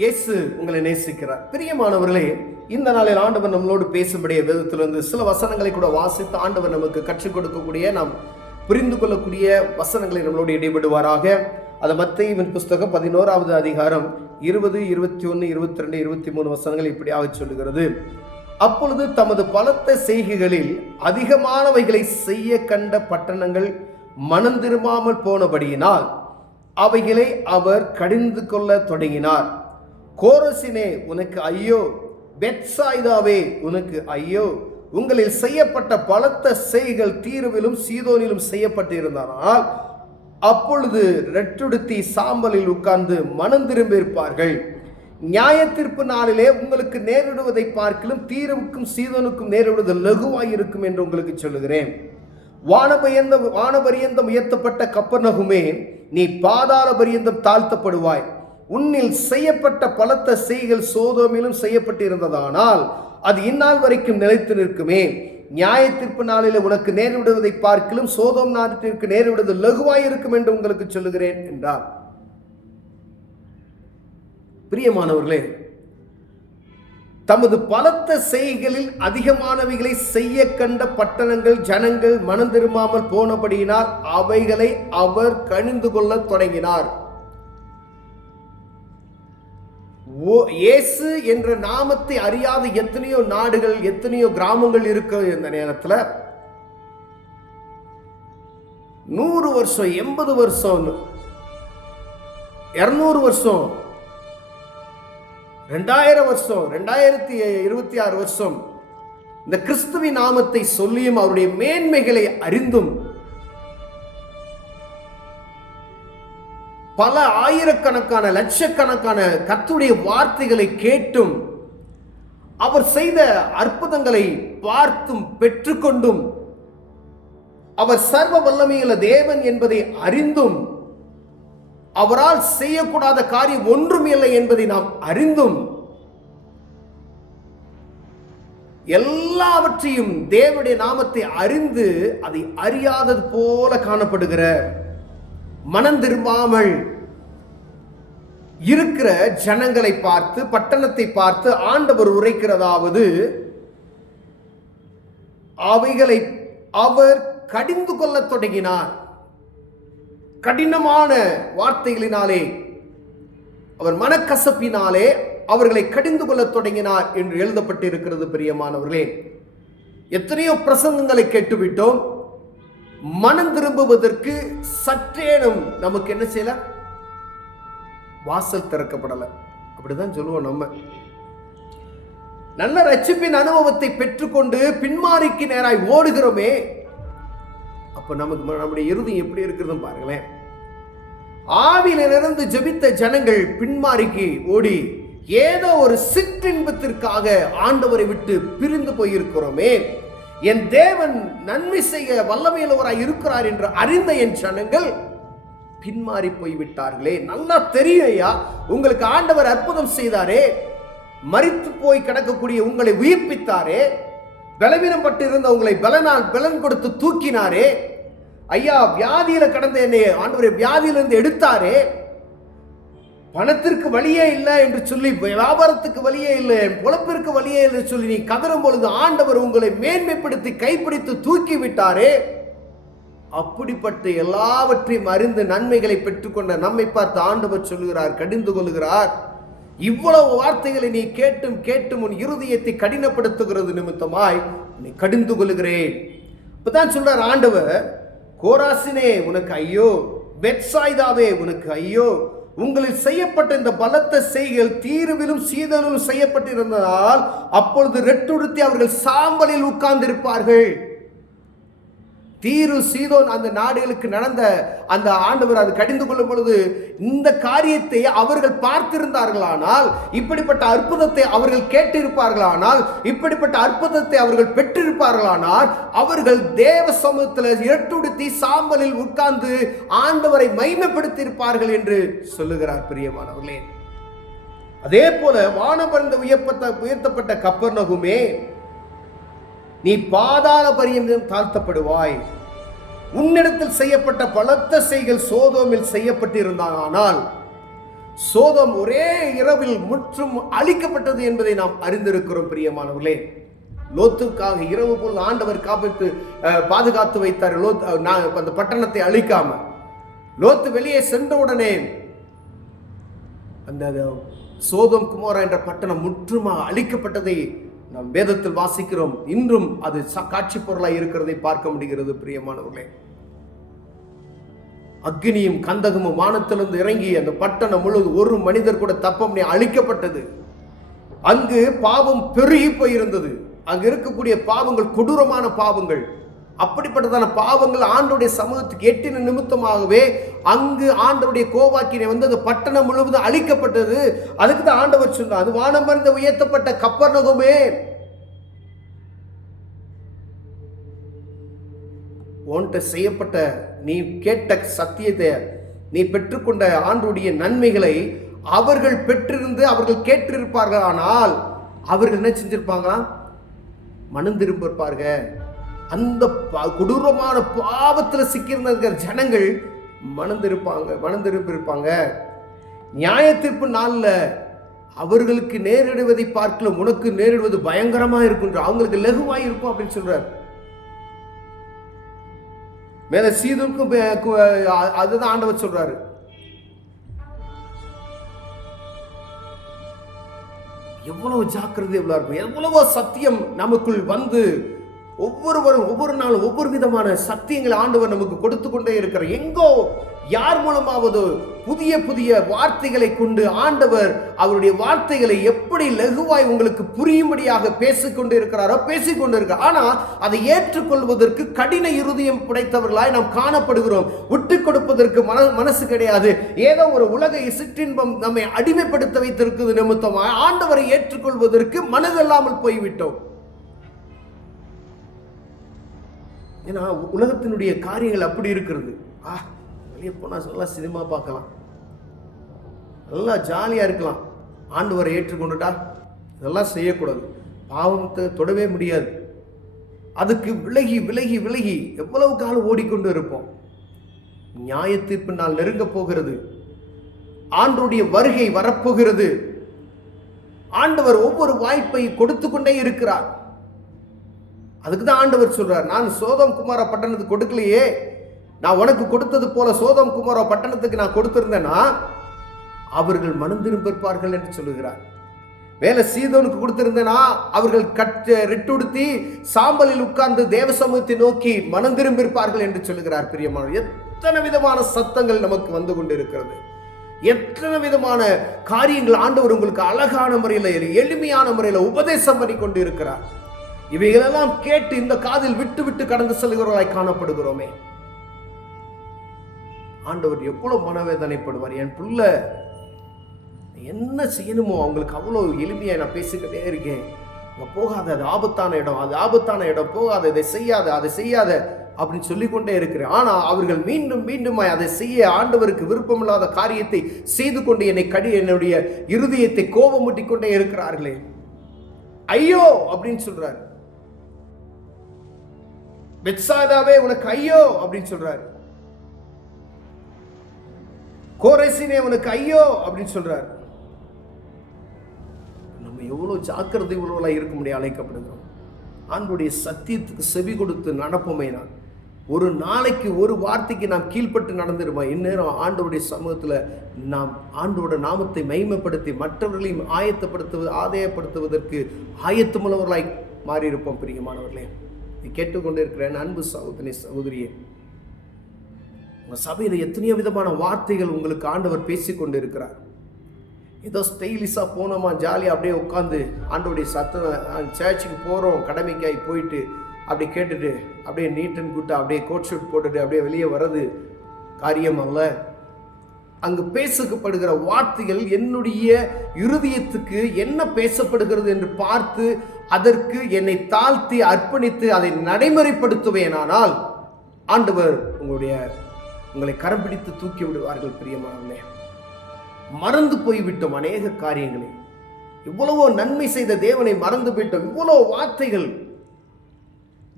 இயேசு உங்களை நேசிக்கிறார். பிரியமானவர்களே, இந்த நாளில் ஆண்டவர் நம்மளோடு பேசும்படிய விதத்திலிருந்து சில வசனங்களை கூட வாசித்து ஆண்டவர் நமக்கு கற்றுக் கொடுக்கக்கூடிய, நாம் புரிந்து கொள்ளக்கூடிய வசனங்களை நம்மளோடு இடைபடுவாராக. அது மத்தேயுவின் புஸ்தகம் 11வது அதிகாரம் 20, 21, 22, 23 வசனங்கள் இப்படியாக சொல்லுகிறது. அப்பொழுது தமது பலத்த செய்கைகளில் அதிகமானவைகளை செய்ய கண்ட பட்டணங்கள் மனம் திரும்பாமல் போனபடியினால் அவைகளை அவர் கடிந்து கொள்ள தொடங்கினார். கோரசினே உனக்கு ஐயோ, பெத்சாய்தாவே உனக்கு ஐயோ, உங்களில் செய்யப்பட்ட பலத்த செய்கைகள் தீருவிலும் சீதோனிலும் செய்யப்பட்டிருந்தால் அப்பொழுது ரெட்டுடுத்தி சாம்பலில் உட்கார்ந்து மனம் திரும்பியிருப்பார்கள். நியாய தீர்ப்பு நாளிலே உங்களுக்கு நேரிடுவதை பார்க்கிலும் தீருவுக்கும் சீதோனுக்கும் நேரிடுவது லகுவாயிருக்கும் என்று உங்களுக்கு சொல்லுகிறேன். வானபரியந்தம் உயர்த்தப்பட்ட கப்பர்நகுமே, நீ பாதாள பரியந்தம் தாழ்த்தப்படுவாய். உன்னில் செய்யப்பட்ட பலத்த செய்கைகள் சோதோமிலும் செய்யப்பட்டிருந்ததானால் அது இந்நாள் வரைக்கும் நிலைத்து நிற்குமே. நியாய தீர்ப்பு நாளில் உனக்கு நேரிடுவதை பார்க்கிலும் சோதோம் நாட்டிற்கு நேரிடுவது லகுவாயிருக்கும் என்று உங்களுக்கு சொல்லுகிறேன் என்றார். பிரியமானவர்களே, தமது பலத்த செய்கைகளில் அதிகமானவைகளை செய்ய கண்ட பட்டணங்கள் ஜனங்கள் மனம் திரும்பாமல் போனபடியினால் அவைகளை அவர் கணிந்து கொள்ள தொடங்கினார். இயேசு என்ற நாமத்தை அறியாத எத்தனையோ நாடுகள், எத்தனையோ கிராமங்கள் இருக்கு. இந்த நேரத்தில் 100 வருஷம், 80 வருஷம், 200 வருஷம், 2000 வருஷம், 2026 வருஷம் இந்த கிறிஸ்துவின் நாமத்தை சொல்லியும் அவருடைய மேன்மைகளை அறிந்தும் பல ஆயிரக்கணக்கான லட்சக்கணக்கான கர்த்தருடைய வார்த்தைகளை கேட்டும் அவர் செய்த அற்புதங்களை பார்த்தும் பெற்றுக்கொண்டும் அவர் சர்வ வல்லமையுள்ள தேவன் என்பதை அறிந்தும் அவரால் செய்யக்கூடாத காரியம் ஒன்றும் இல்லை என்பதை நாம் அறிந்தும் எல்லாவற்றையும் தேவனுடைய நாமத்தை அறிந்து அதை அறியாதது போல காணப்படுகிற, மனம் திரும்பாமல் இருக்கிற ஜனங்களை பார்த்து, பட்டணத்தை பார்த்து ஆண்டவர் உரைக்கிறதாவது, அவைகளை அவர் கடிந்து கொள்ள தொடங்கினார். கடினமான வார்த்தைகளினாலே, அவர் மனக்கசப்பினாலே அவர்களை கடிந்து கொள்ள தொடங்கினார் என்று எழுதப்பட்டிருக்கிறது. பிரியமானவர்களே, எத்தனையோ பிரசங்கங்களை கேட்டுவிட்டோம். மனம் திரும்புவதற்கு சற்றேனும் நமக்கு என்ன செய்யல, வாசல் திறக்கப்படலை. அப்படிதான் சொல்லுவோம். நம்ம நல்ல ரட்சிப்பின் அனுபவத்தை பெற்றுக்கொண்டு பின்மாரிக்கு நேராய் ஓடுகிறோமே, அப்ப நமக்கு நம்முடைய இறுதி எப்படி இருக்கிறது பாருங்களேன். ஆவியிலிருந்து ஜெபித்த ஜனங்கள் பின்மாரிக்கு ஓடி ஏதோ ஒரு சிற்றின்பத்திற்காக ஆண்டவரை விட்டு பிரிந்து போயிருக்கிறோமே. என் தேவன் நன்மை செய்ய வல்லமையுள்ளவராய் இருக்கிறார் என்று அறிந்த என் ஜனங்கள் பின்மாறி போய்விட்டார்களே. நல்லா தெரியும் ஐயா, உங்களுக்கு ஆண்டவர் அற்புதம் செய்தாரே, மரித்து போய் கிடக்கக்கூடிய உங்களை உயிர்ப்பித்தாரே, பலவீனம் பட்டிருந்த உங்களை பலன் கொடுத்து தூக்கினாரே ஐயா, வியாதியில கடந்த என்னை ஆண்டவரை வியாதியிலிருந்து எடுத்தாரே, பணத்திற்கு வழியே இல்லை என்று சொல்லி, வியாபாரத்துக்கு வழியே இல்லை, பொழப்பிற்கு வழியே என்று சொல்லி நீ கதறும் பொழுது ஆண்டவர் உங்களை மேன்மைப்படுத்தி கைப்பிடித்து தூக்கி விட்டாரே. அப்படிப்பட்ட எல்லாவற்றையும் அறிந்து நன்மைகளை பெற்றுக்கொண்ட நம்மை பார்த்து ஆண்டவர் சொல்லுகிறார், கடிந்து கொள்கிறார். இவ்வளவு வார்த்தைகளை நீ கேட்டும் கேட்டும் உன் இருதயத்தை கடினப்படுத்துகிறது நிமித்தமாய் நீ கடிந்து கொள்கிறேன். இப்பதான் சொல்றார் ஆண்டவர், கோராசினே உனக்கு ஐயோ, பெத்சாய்தாவே உனக்கு ஐயோ, உங்களில் செய்யப்பட்ட இந்த பலத்த செய்கைகள் தீருவிலும் சீதோனிலும் செய்யப்பட்டிருந்ததால் அப்பொழுது ரெட்டுடுத்தி அவர்கள் சாம்பலில் உட்கார்ந்திருப்பார்கள். தீரு சீதோன் அந்த நாடுகளுக்கு நடந்த அந்த ஆண்டவர் அது கடிந்து கொள்ளும் பொழுது இந்த காரியத்தை அவர்கள் பார்த்திருந்தார்களானால், இப்படிப்பட்ட அற்புதத்தை அவர்கள் கேட்டிருப்பார்களானால், இப்படிப்பட்ட அற்புதத்தை அவர்கள் பெற்றிருப்பார்களானால் அவர்கள் தேவ சமூகத்தில் இரட்டுடுத்தி சாம்பலில் உட்கார்ந்து ஆண்டவரை மகிமைப்படுத்தி இருப்பார்கள் என்று சொல்லுகிறார். பிரியமானவர்களே, அதே போல வானபர்ந்த உயர்த்தப்பட்ட கப்பர்நகுமே, நீ பாதாள பரியந்தம் தாழ்த்தப்படுவாய். உன்னிடத்தில் செய்யப்பட்ட பலத்த செய்கைகள் சோதோமில் செய்யப்பட்டிருந்தானால் சோதம் ஒரே இரவில் முற்றும் அழிக்கப்பட்டது என்பதை நாம் அறிந்திருக்கிறோம் பிரியமானவர்களே. லோத்துக்காக இரவு பொழுது ஆண்டவர் பாதுகாத்து வைத்தார். அந்த பட்டணத்தை அழிக்காம. லோத்து வெளியே சென்றவுடனே அந்த சோதம் குமோரா என்ற பட்டணம் முற்றுமாக அழிக்கப்பட்டதை நாம் வேதத்தில் வாசிக்கிறோம். இன்றும் அது காட்சி பொருளாய் இருக்கிறதை பார்க்க முடிகிறது பிரியமானவர்களே. அக்னியும் கந்தகமும் வானத்திலிருந்து இறங்கி அந்த பட்டணம் முழுவது ஒரு மனிதர் கூட தப்ப அழிக்கப்பட்டது. அங்கு பாவம் பெருகி போயிருந்தது. அங்கு இருக்கக்கூடிய பாவங்கள் கொடூரமான பாவங்கள். அப்படிப்பட்டதான பாவங்கள் ஆண்டவருடைய சமூகத்துக்கு எட்டின நிமித்தமாகவே அங்கு ஆண்டவருடைய கோபாக்கினை வந்து அந்த பட்டணம் முழுவதும் அழிக்கப்பட்டது. அதுக்கு தான் ஆண்டவர் சொன்னார், அது வானம் மறந்து உயர்த்தப்பட்ட கப்பர்நகமே, உன்கிட்ட செய்யப்பட்ட நீ கேட்ட சத்தியத்தை, நீ பெற்றுக்கொண்ட ஆண்டவருடைய நன்மைகளை அவர்கள் பெற்றிருந்து அவர்கள் கேட்டிருப்பார்கள். ஆனால் அவர்கள் என்ன செஞ்சிருப்பாங்களா? மனம் திரும்பிருப்பார்கள். அந்த கொடூரமான பாவத்தில் சிக்கியிருந்த ஜனங்கள் மனம் திரும்பிருப்பாங்க. நியாய தீர்ப்பு நாளில் அவர்களுக்கு நேரிடுவதை பார்க்கல உனக்கு நேரிடுவது பயங்கரமா இருக்கும், அவங்களுக்கு லகுவாய் இருக்கும் அப்படின்னு சொல்றார். மேல சீதுக்கும் அதுதான் ஆண்டவர் சொல்றாரு. எவ்வளவு ஜாக்கிரதை இருக்கும், எவ்வளவோ சத்தியம் நமக்குள் வந்து ஒவ்வொரு நாளும் ஒவ்வொரு விதமான சத்தியங்களை ஆண்டவர் நமக்கு கொடுத்து கொண்டே இருக்கிறார். எங்கோ யார் மூலமாவது புதிய புதிய வார்த்தைகளை கொண்டு ஆண்டவர் அவருடைய வார்த்தைகளை எப்படி லகுவாய் உங்களுக்கு புரியும்படியாக பேசிக்கொண்டு இருக்கிறாரோ பேசிக்கொண்டு இருக்கிறார். ஆனா அதை ஏற்றுக்கொள்வதற்கு கடின இருதயம் படைத்தவர்களாய் நாம் காணப்படுகிறோம். விட்டு கொடுப்பதற்கு மனசு கிடையாது. ஏதோ ஒரு உலக சிற்றின்பம் நம்மை அடிமைப்படுத்த வைத்திருக்கிறது நிமித்தமாக ஆண்டவரை ஏற்றுக்கொள்வதற்கு மனதில்லாமல் போய்விட்டோம். ஏன்னா உலகத்தினுடைய காரியங்கள் அப்படி இருக்கிறது. வெளியே போனால் நல்லா சினிமா பார்க்கலாம், நல்லா ஜாலியாக இருக்கலாம். ஆண்டவரை ஏற்றுக்கொண்டுட்டா இதெல்லாம் செய்யக்கூடாது, பாவத்தை தொடவே முடியாது. அதுக்கு விலகி விலகி விலகி எவ்வளவு காலம் ஓடிக்கொண்டு இருப்போம். நியாய தீர்ப்பு நாள் நெருங்க போகிறது. ஆண்டவருடைய வருகை வரப்போகிறது. ஆண்டவர் ஒவ்வொரு வாய்ப்பை கொடுத்து கொண்டே இருக்கிறார். அதுக்கு தான் ஆண்டவர் சொல்றார், நான் சோதம் குமாரா பட்டணத்துக்கு கொடுக்கலையே, நான் உனக்கு கொடுத்தது போல சோதம் குமாரா பட்டணத்துக்கு நான் கொடுத்திருந்தேன்னா அவர்கள் மனம் திரும்பிருப்பார்கள் என்று சொல்லுகிறார். வேலை சீதோனுக்கு கொடுத்திருந்தேனா அவர்கள் ரெட்டுடுத்தி சாம்பலில் உட்கார்ந்து தேவ சமூகத்தை நோக்கி மனம் திரும்பிருப்பார்கள் என்று சொல்லுகிறார். பிரியமானவர், எத்தனை விதமான சத்தங்கள் நமக்கு வந்து கொண்டு இருக்கிறது, எத்தனை விதமான காரியங்கள் ஆண்டவர் உங்களுக்கு அழகான முறையில் எளிமையான முறையில் உபதேசம் பண்ணி கொண்டு இருக்கிறார். இவைகளெல்லாம் கேட்டு இந்த காதில் விட்டு விட்டு கடந்து செல்கிறவர்களாய் காணப்படுகிறோமே. ஆண்டவர் எவ்வளவு மனவேதனைப்படுவார். என் பிள்ளை என்ன செய்யணுமோ அவங்களுக்கு அவ்வளோ எளிமையா நான் பேசிக்கிட்டே இருக்கேன். போகாத, அது ஆபத்தான இடம், அது ஆபத்தான இடம், போகாத, இதை செய்யாத, அதை செய்யாத அப்படின்னு சொல்லிக்கொண்டே இருக்கிறேன். ஆனா அவர்கள் மீண்டும் மீண்டும் அதை செய்ய ஆண்டவருக்கு விருப்பமில்லாத காரியத்தை செய்து கொண்டு என்னுடைய இருதயத்தை கோபமூட்டி கொண்டே இருக்கிறார்களே. ஐயோ அப்படின்னு சொல்றாரு. பெத்சாதாவே உனக்கு ஐயோ அப்படின்னு சொல்றாரு. கோரேசினே உனக்கு ஐயோ அப்படின்னு சொல்றாரு. நம்ம எவ்வளவு ஜாக்கிரதை உள்ளவர்களாக இருக்க முடியும் அழைக்கப்படுகிறோம். ஆண்டவருடைய சத்தியத்துக்கு செவி கொடுத்து நடப்போமே. நான் ஒரு நாளைக்கு ஒரு வார்த்தைக்கு நாம் கீழ்பட்டு நடந்துருமா, இந்நேரம் ஆண்டவருடைய சமூகத்தில் நாம் ஆண்டவருடைய நாமத்தை மகிமைப்படுத்தி மற்றவர்களையும் ஆதாயப்படுத்துவதற்கு ஆயத்தமுள்ளவர்களாய் மாறியிருப்போம். பிரியமானவர்களே, கேட்டுக்கொண்டு இருக்கிறேன் அன்பு சகோதரி சகோதரியே, உங்கள் சபையில் எத்தனையோ விதமான வார்த்தைகள் உங்களுக்கு ஆண்டவர் பேசிக்கொண்டு இருக்கிறார். ஏதோ ஸ்டைலிஷாக போனோமா, ஜாலியாக அப்படியே உட்காந்து ஆண்டவருடைய சத்தம், சர்ச்சுக்கு போகிறோம் கடமைக்காய் போயிட்டு அப்படி கேட்டுட்டு அப்படியே நீட் அண்ட் குட்டா அப்படியே கோட் ஷூட் போட்டுட்டு அப்படியே வெளியே வர்றது காரியம் அல்ல. அங்கு பேசப்படுகிற வார்த்தைகள் என்னுடைய இருதயத்துக்கு என்ன பேசப்படுகிறது என்று பார்த்து அதற்கு என்னை தாழ்த்தி அர்ப்பணித்து அதை நடைமுறைப்படுத்துவேனானால் ஆண்டவர் உங்களை கரம் பிடித்து தூக்கி விடுவார்கள். பிரியமானவர்களே, மறந்து போய்விட்டோம் அநேக காரியங்களை. இவ்வளவோ நன்மை செய்த தேவனை மறந்து போயிட்டோம். இவ்வளவு வார்த்தைகள்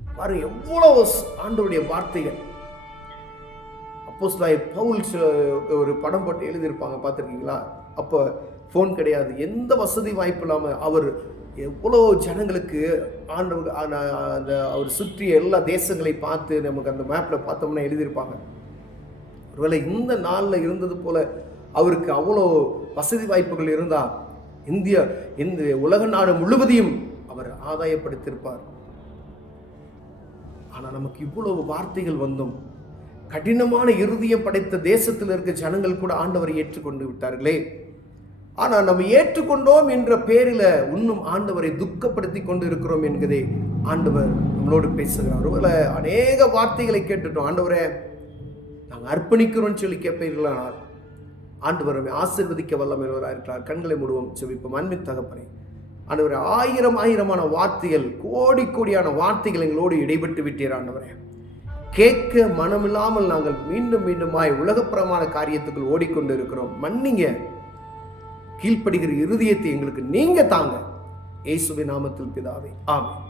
பாருங்க, எவ்வளவு ஆண்டவருடைய வார்த்தைகள். அப்போஸ்தலனாகிய பவுல் ஒரு படம் போட்டு எழுதியிருப்பாங்க, பார்த்துருக்கீங்களா? அப்போ ஃபோன் கிடையாது, எந்த வசதி வாய்ப்பு இல்லாமல் அவர் எவ்வளோ ஜனங்களுக்கு ஆண்டவர் அந்த அவர் சுற்றிய எல்லா தேசங்களை பார்த்து நமக்கு அந்த மேப்பில் பார்த்தோம்னா எழுதியிருப்பாங்க. ஒருவேளை இந்த நாளில் இருந்தது போல அவருக்கு அவ்வளோ வசதி வாய்ப்புகள் இருந்தால் இந்த உலக நாடு முழுவதையும் அவர் ஆதாயப்படுத்தியிருப்பார். ஆனால் நமக்கு இவ்வளவு வார்த்தைகள் வந்தும் கடினமான இருதயம் படைத்த தேசத்தில் இருக்க ஜனங்கள் கூட ஆண்டவரை ஏற்றுக்கொண்டு விட்டார்களே. ஆனால் நம்ம ஏற்றுக்கொண்டோம் என்ற பேரில் இன்னும் ஆண்டவரை துக்கப்படுத்தி கொண்டு இருக்கிறோம் என்கிறதே ஆண்டவர் நம்மளோடு பேசுகிறார். ஒருவேளை அநேக வார்த்தைகளை கேட்டுட்டோம், ஆண்டவரே நாங்கள் அர்ப்பணிக்கிறோம்னு சொல்லி கேட்பீர்களானால் ஆண்டவர் நம்மை ஆசீர்வதிக்க வல்லமையுள்ளவராக இருக்கிறார். கண்களை மூடுவோம், செபிப்போம். அன்பின் தகப்பனே, ஆண்டவரே, ஆயிரமான வார்த்தைகள், கோடியான வார்த்தைகள் எங்களோடு இடைபெற்று விட்டீர். ஆண்டவரே, கேட்க மனமில்லாமல் நாங்கள் மீண்டுமாய் உலகப்புறமான காரியத்துக்குள் ஓடிக்கொண்டு இருக்கிறோம். மன்னிங்க, கீழ்ப்படுகிற இருதயத்தை எங்களுக்கு நீங்க தாங்க. இயேசுவின் நாமத்தில் பிதாவே, ஆமென்.